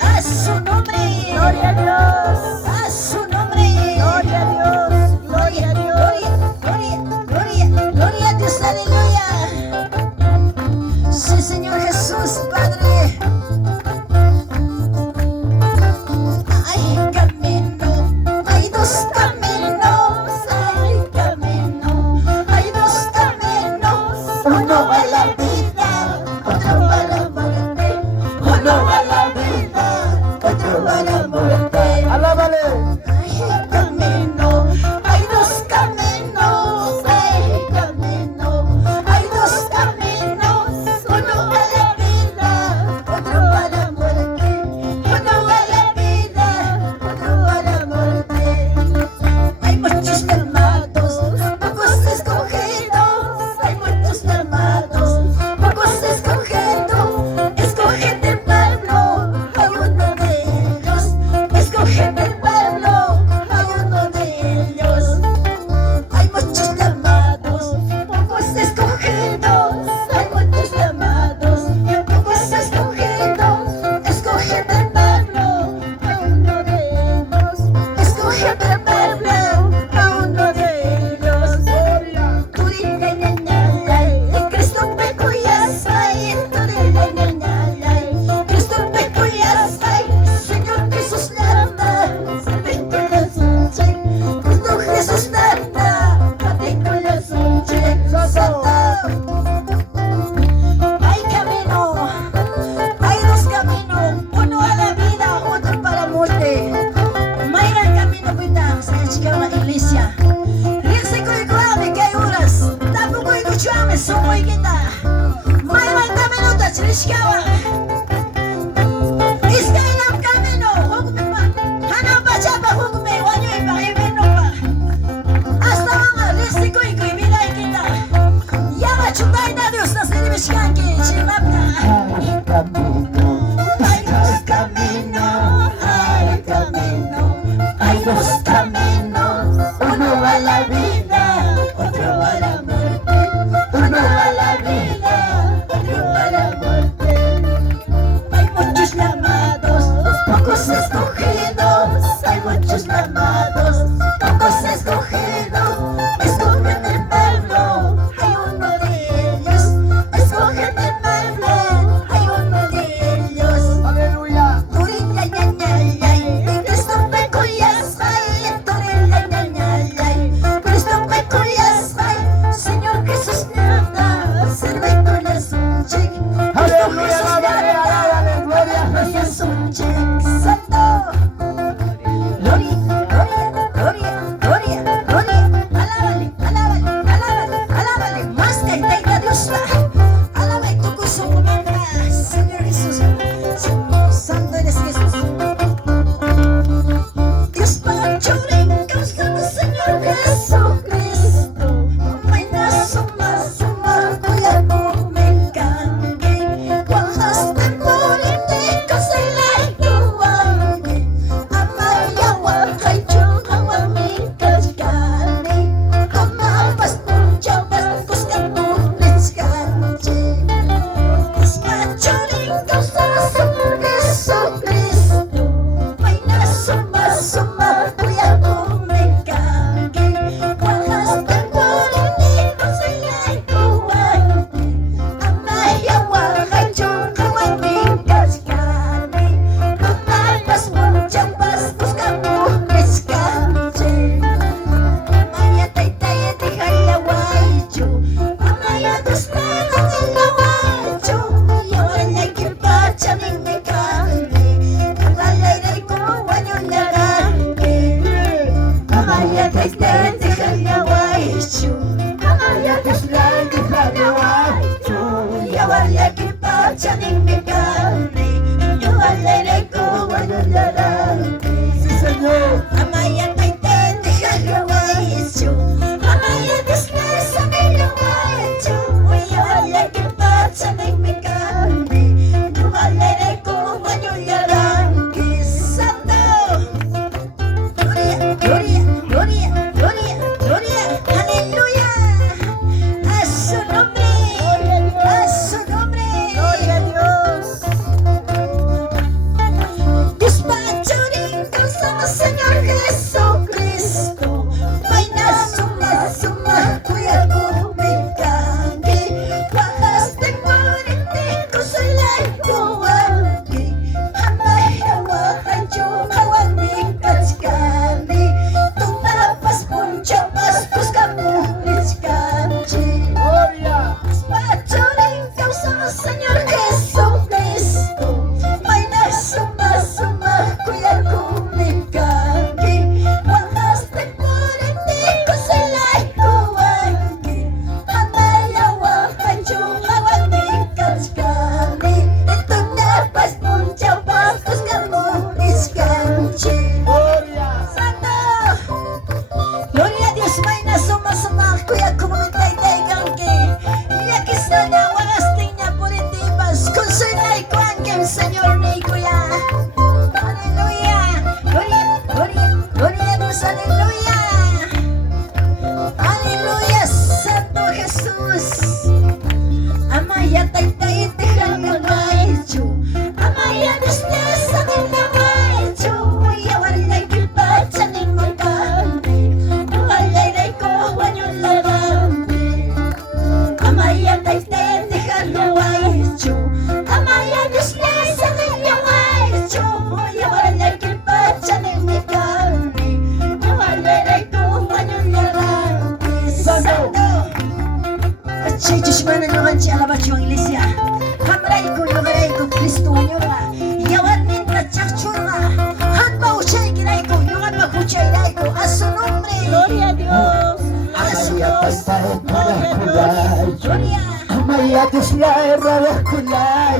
A su nombre, gloria a Dios. A su nombre, gloria a Dios. Gloria a Dios. Gloria a Dios, aleluya. Sí, Señor Jesús, Padre. Hay camino, hay dos caminos, hay camino, hay dos caminos. Uno va a la vida, otro va a la muerte. Uno va a la vida, otro va a la muerte. Alábale. Hay camino, hay dos caminos, hay camino, hay dos caminos. Uno va a la vida, otro va a la muerte. Uno va a la vida, otro va a la muerte. Hay muchos llamados, pocos escogidos. Hay muchos llamados, pocos escogidos. Escogen del pueblo, hay uno de ellos. Escogen del pueblo, hay uno de ellos. Hay muchos llamados, pocos escogidos. Hay muchos llamados, pocos escogidos. Escogen del pueblo, hay uno de ellos. Escogen del pueblo, hay uno de ellos. Turita ñañalay, Cristo pecuyasay, turita ñañalay, Cristo pecuyasay, Señor Jesús nanda, salvito la sunche, Cristo Jesús nanda, patito la sunche, santo. Hay camino, hay dos caminos, uno a la vida, otro para la muerte. Mayroong camino pinta sa chikaw na iglesia. Riksi ko ikuami kay oras, tapo ko ikuchuame, sumoy kita. Mayroong camino ta chikawa. Iskay ng camino, hukumin pa. Hanap pa siya pa hukumin, wanyo ipakimino pa. Hasta mga riksi ko ikuimilay kita. Yama chutay na Diyos na sinibiskan ki, chilap na. Hay dos camino, hay camino, hay dos caminos. Uno va a la vida, otro va a la muerte. Uno va a la vida, otro va a la muerte. Hay muchos llamados, pocos escogidos. Hay muchos llamados, pocos escogidos. Escogen el pueblo, hay uno de ellos. Escogen el pueblo, hay uno de ellos. Aleluya. Turilla ñañalay, Cristo pecuyasay, turilla ñañalay, Cristo pecuyasay, Señor Jesús nada, servito la sunchik, Cristo Aleluya, Jesús alábale, alábale, gloria a nada, la Jesús. sunchik, santo. Gloria, gloria, gloria, gloria, gloria, alábale, alábale, alábale, alábale, más que tenga Dios la, alaba y tu gozo comanda, Señor Jesús, Santo eres Jesús. Dios pachuring, causa ng Señor Jesucristo. May nasuma, kuya mo, may kangge. Wahas temporin, di ko sila ikuwagi. Amayawa kay Diyo, hawami kajkani. Kumapas mo, Diyabas, kuskan mo, liskanje. Dios pachuring, causa ng Señor Jesucristo. May nasuma, kuya mo, may kangge. Wahas pachanin mi carne, yo alegre como llorarán. Sí, Señor. Amaya taite deja guacho, amaya desplaza mi guacho, voy a alegre que pachanin mi carne, yo alegre como llorarán. Que santo, gloria, gloria, gloria, gloria, gloria, aleluya, a su nombre, a su nombre. Gloria a Dios. Despachadito somos Señor Jesucristo, vaina suma, suma, cuya kumikangi, wahaste morite kusulay kuwangi, hamay hawakan yung hawang mikatskani, tumapas puncha pastos kamuliskani. Gloria. Despachadito somos Señor Jesucristo, vaina suma, suma, cuya kumikangi, wahaste morite kusulay kuwangi, hamay hawakan yung hawang mikatskani, tumapas puncha pastos kamuliskani. Gloria. Santo! Gloria a Dios, may nasuma-suma, kuya kumamitay tayo kangki. Yakis na nawagas tingnya puritibas, konsulay ko ang Señor ni kuya. Aleluya! Gloria, gloria, gloria a Dios, aleluya! Aleluya, Santo Jesús! Amaya tay-tay tihang nangaycho, amaya desde sa akin nangaycho, yawan ay kipat sa ning magkami, walay ray ko wanyong lalami. Amaya tay-tay tihang nangaycho, amaya desde sa akin nangaycho, yawan ay kipat sa ning magkami, walay ray ko wanyong lalami. Santo! Chay Chishmana no ganchi alabacho ang iglesia. Hamray ko Kristo nyora. Yawan min tachachura. Hanba uchay kinay ko, yugan makuchay dai ko. A su nombre. Gloria a Dios. A su Amaya Dios. tayo para kulay. Gloria. Amaya tayo para kulay.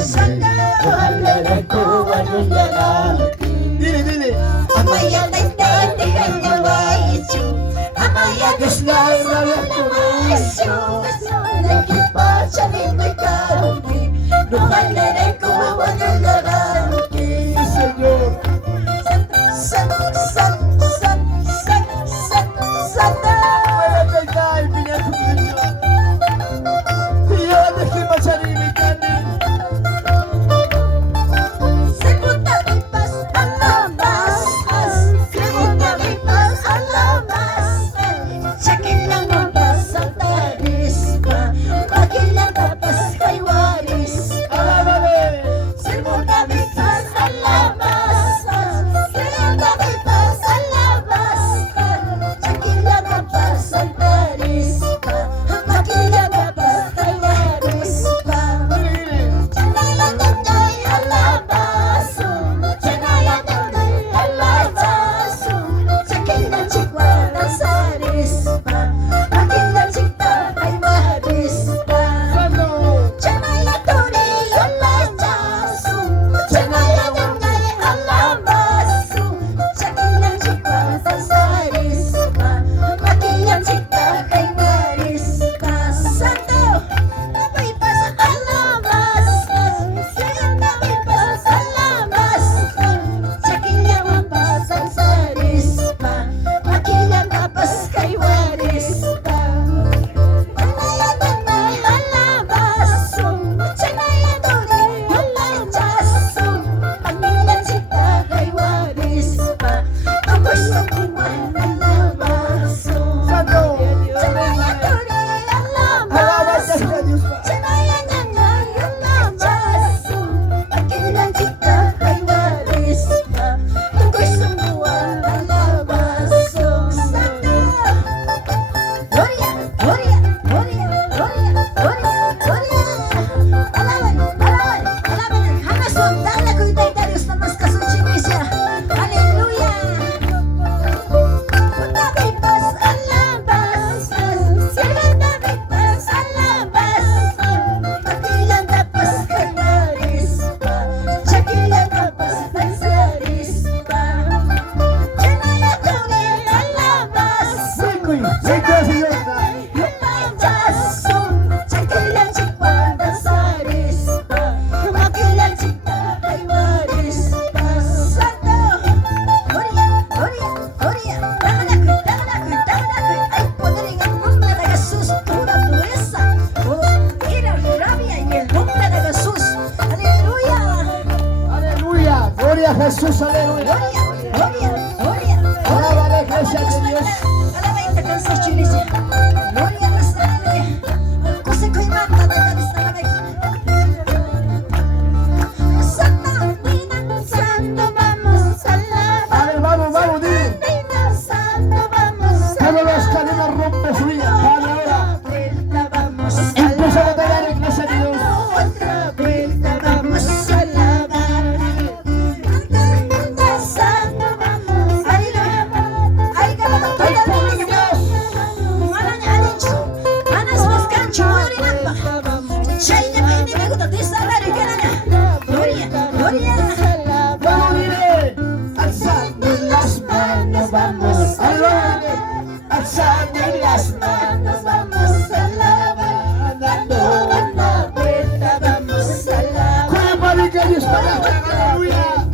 Santo. Alegre ko ang lalaki. Dili, dili. Amaya tay tay tay nawaichu. Amaya Deslay para nawaichu. Nagkipa siya ni may karni. Nuhalere ko wanyang lalaki. Sí, Señor. Wala tayo pinatuloy. Diya na kimasarili ka din. Alabale. Jesús, aleluya. Gloria, gloria, gloria. Alaba la iglesia de Dios. Alaba y te cansas, iglesia. Gloria a Dios, aleluya. Cosa que manda, da Dios, Santo, vamos a alabar. A ver, vamos, vamos, dile. Santo, vamos a Todos los cadenas rompe su vida. Padre, ahora. vuelta, vamos a Empieza a batallar la iglesia de Dios. otra vuelta, vamos a alabar. Canta, santo, vamos. Aleluya. Ay, canta, Hay toda poder la en Dios. Mananya alincho. Manas buscan churinamba. Chayna pini me gusta te salari kananya. Gloria, gloria. Vamos, dile. Alzando las manos vamos a alabar. Alzando las manos vamos a alabar. Dando una vuelta vamos a alabar. Con el Padre que Dios paga. Aleluya.